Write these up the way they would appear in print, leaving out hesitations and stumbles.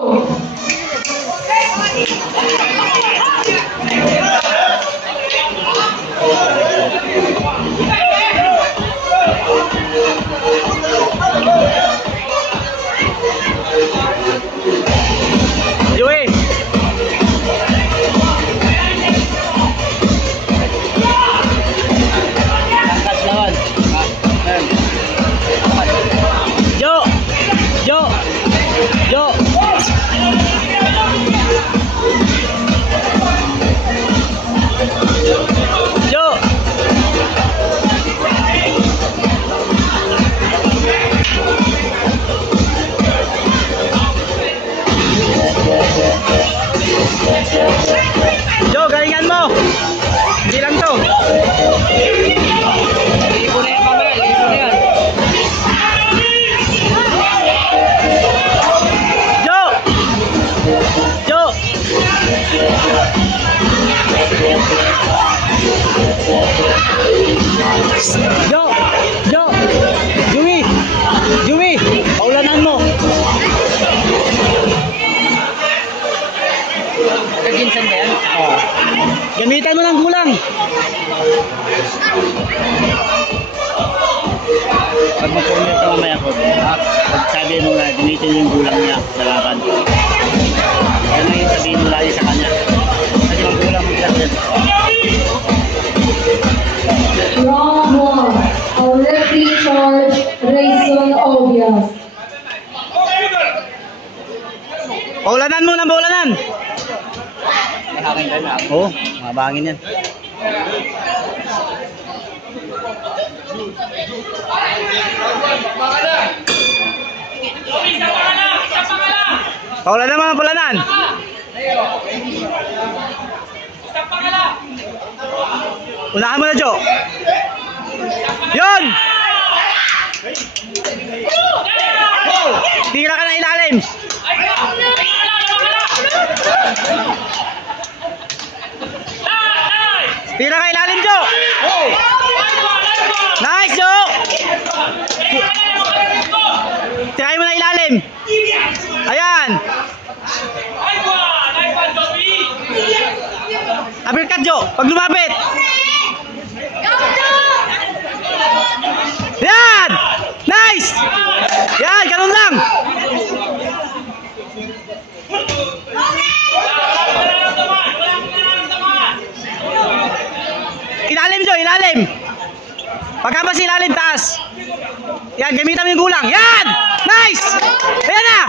Joey. Angkat lawan. Jo. Jo. Jo. Jo. Jo, galingan mo. Hindi lang to. Libo na yan, pamela. Libo na yan. Jo. Jo. Jo. Jo. Joey. Joey. Paulanan mo. Kaginsan ba yan? Oo. Gamitan mo ng gulang. Pag mag-corner ka mamaya ko, pag sabi mo na gamitin yung gulang niya sa laban. Yan lang yung sabihin mo lagi sa kanya. Kasi mag gulang mo lang din. Round 1. Our referee charge, Rayson Obias. Paulanan mo ng paulanan. May hangin tayo na. Oo, mga bangin yan. Paulanan mo ng paulanan. Unahan mo na, Jo. Yun! Tira ka na ilalim. Tira ka ilalim, Jo. Nice, Jo. Tirahin mo na ilalim. Ayan. Uppercut, Jo. Pag lumapit. Yan. Nice. Yan, ganun lang. Ilalim, Jo, ilalim. Pagkapas ilalim, taas. Yan, gamitan mo yung gulang. Yan! Nice! Ayan na!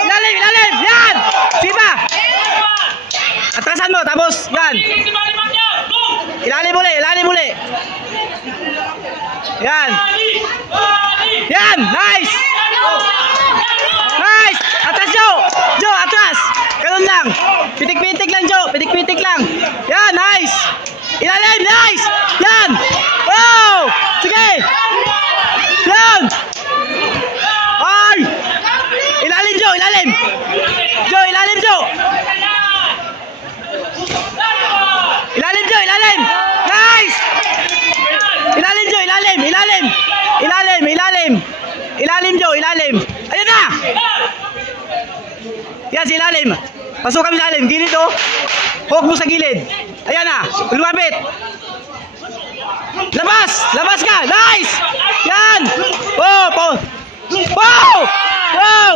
Ilalim, ilalim! Yan! Sipa! Atrasan mo, tapos, yan. Ilalim uli, ilalim uli. Yan. Yan! Nice! Nice! Atras, Jo! Jo, atras! Ganun lang. Pitik-pitik lang, Jo. Pitik-pitik lang. Yan, nice! Ilalim, nice! Yan! Wow! Sige! Yan! Ay! Ilalim, Jo! Ilalim! Jo, ilalim, Jo! Ilalim, Jo! Ilalim! Nice! Ilalim, Jo! Ilalim! Ilalim! Ilalim! Ilalim! Ilalim, Jo! Ilalim! Ayun na! Yan, si ilalim. Pasukan mo ilalim. Gilid, oh. Huwag mo sa gilid. Ayan na. Lumapit. Labas! Labas ka! Nice! Yan! Wow! Wow! Wow!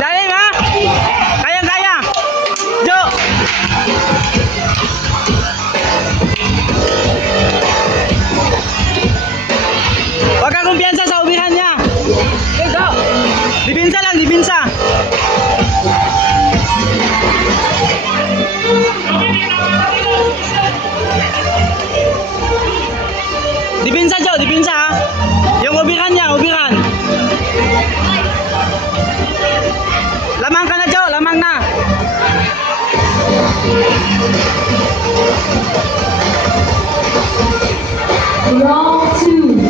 Lalim, ha? Kayang-kaya. Jo! Huwag kang kumpiyansa sa ubihan niya. Dibinsa lang, dibinsa. Dibinsa, Jo, dibinsa, ha. Yung ubihan niya, ubihan. Lamang ka na, Jo, lamang na. Round 2.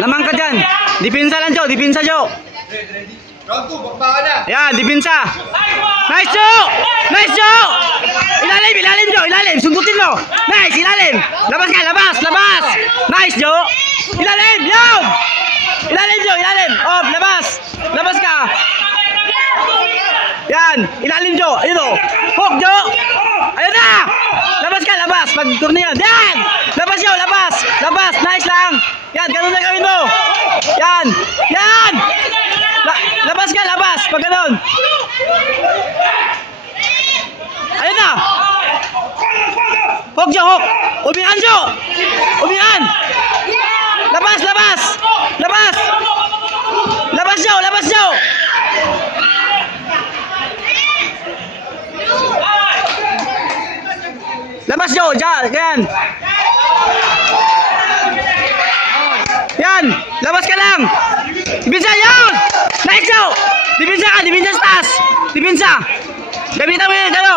Lamang ka dyan. Dipinsa lang, Jo, dipinsa, Jo. Yan, dipinsa. Nice, Joe! Nice, Joe! Ilalim, ilalim, Joe, ilalim. Sundutin mo. Nice, ilalim. Labas ka, labas, labas. Nice, Joe. Ilalim, yun! Ilalim, Joe, ilalim. Oh, labas. Labas ka. Yan, ilalim, Joe. Ayun o. Hook, Joe. Ayun na! Labas ka, labas. Pag-turn yan. Yan! Labas, Joe, labas. Labas, nice lang. Yan, ganun na gawin mo. Yan. Yan! Labas ka, labas. Pag ganun. Ayun na. Hook, Joe, hook. Ubihan, Joe. Ubihan. Labas, labas. Labas. Labas, Joe, labas, Joe. Labas, Joe. Yan. Yan. Labas ka lang. Dipinsa, yan. Nice, Joe. Dipinsa ka. Dipinsa sa taas. Dipinsa. Gamitan mo yun. Ano?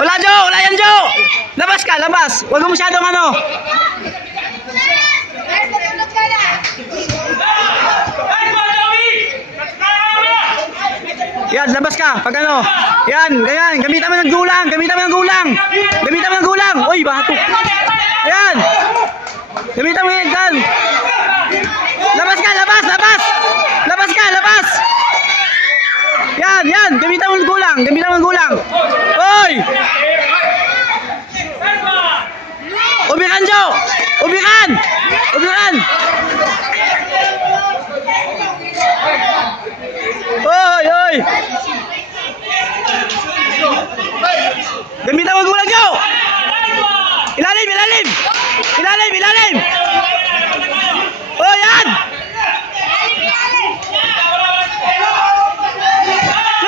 Wala, Joe. Wala yan, Joe. Labas ka. Labas. Huwag mo masyadong ano. Yan, labas ka. Pag ano. Yan, ganyan. Gamitan mo ng gulang. Gamitan mo ng gulang. Gamitan mo ng gulang. Uy, bato. Yan. Gamitan mo yung gun. Labas ka, labas, labas. Labas ka, labas. Yan, yan. Gamitan mo ng gulang. Gamitan mo ng gulang. Uy. Ubikan, Joe. Ubikan. Ubikan. Oy, oy. Gamitan mo gulang, Joe. Ilalim, ilalim. Ilalim, ilalim. Oh, yan.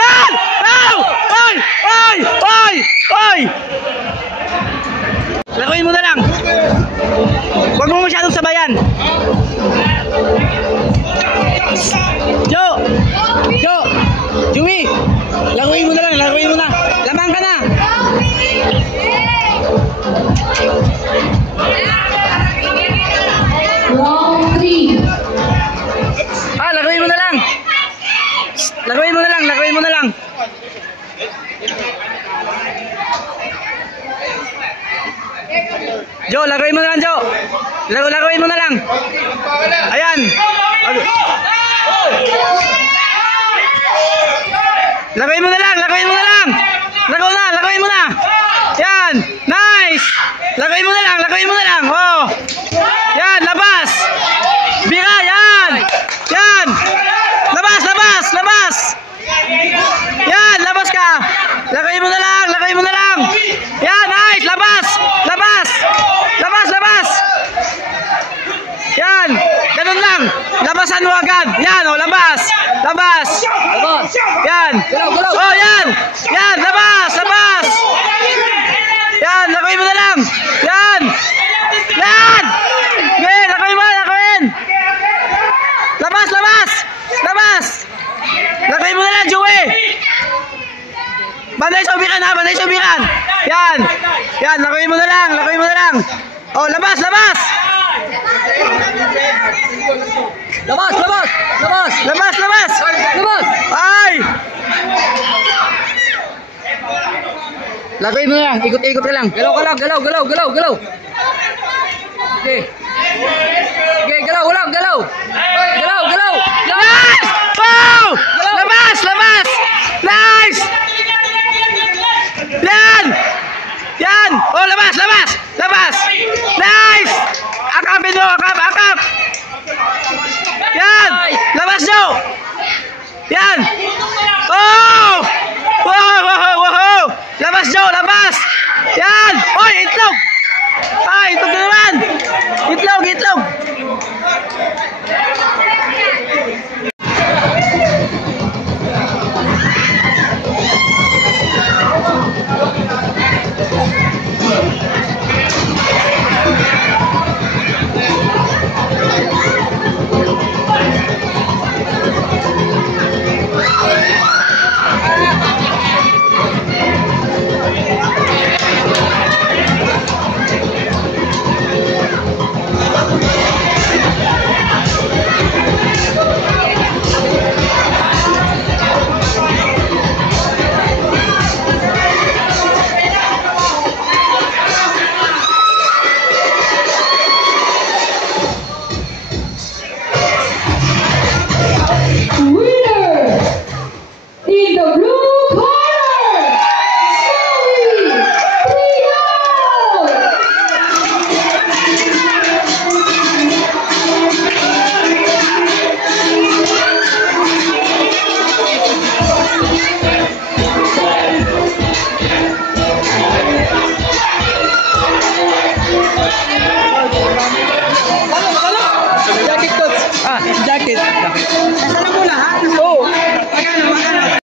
Yan. Oh, oy, oy, oy, oy. Lakuin mo na lang. Huwag mo masyadong sabayan. Joe. Joe. Jumi. Lakuin mo na lang. Lakuin mo na. Lamang ka na. Round 3. Lakuin mo na lang. Lakuin mo na lang. Lakuin mo na lang. Joe, lakuin mo na lang, Joe. Lakuin mo na lang. Ayan. Lakuin mo na lang. Lakuin mo na lang. Lakuin mo na. Yan. Nice. Lakuin mo na lang. Lakuin mo na lang. Oh. Yan, labas. Bira, yan. Yan. Labas, labas, labas. Yan, labas ka. Lakuin mo na lang. Lakuin mo na lang. Yan, nice. Labas. Labas. Labas, labas. Yan. Ganun lang. Labasan mo agad. Yan, oh, labas. Labas. Yan. Oh, yan. Yan, labas. Labas. Yan, lakuin mo na lang. Yan. Yan. Okay, lakuin mo. Lakuin. Labas, labas. Labas. Lakuin mo na lang, Joey. Banday sa ubikan, ha. Banday sa ubikan. Yan. Yan, lakuin mo na lang. Lakuin mo na lang. Oh, labas, labas. Labas, labas. Labas. Labas, labas. Labas. Ay. Lakuin mo na lang. Ikot-ikot ka lang. Galaw ka lang. Galaw, galaw, galaw, galaw. Okay. Okay, galaw, galaw, galaw.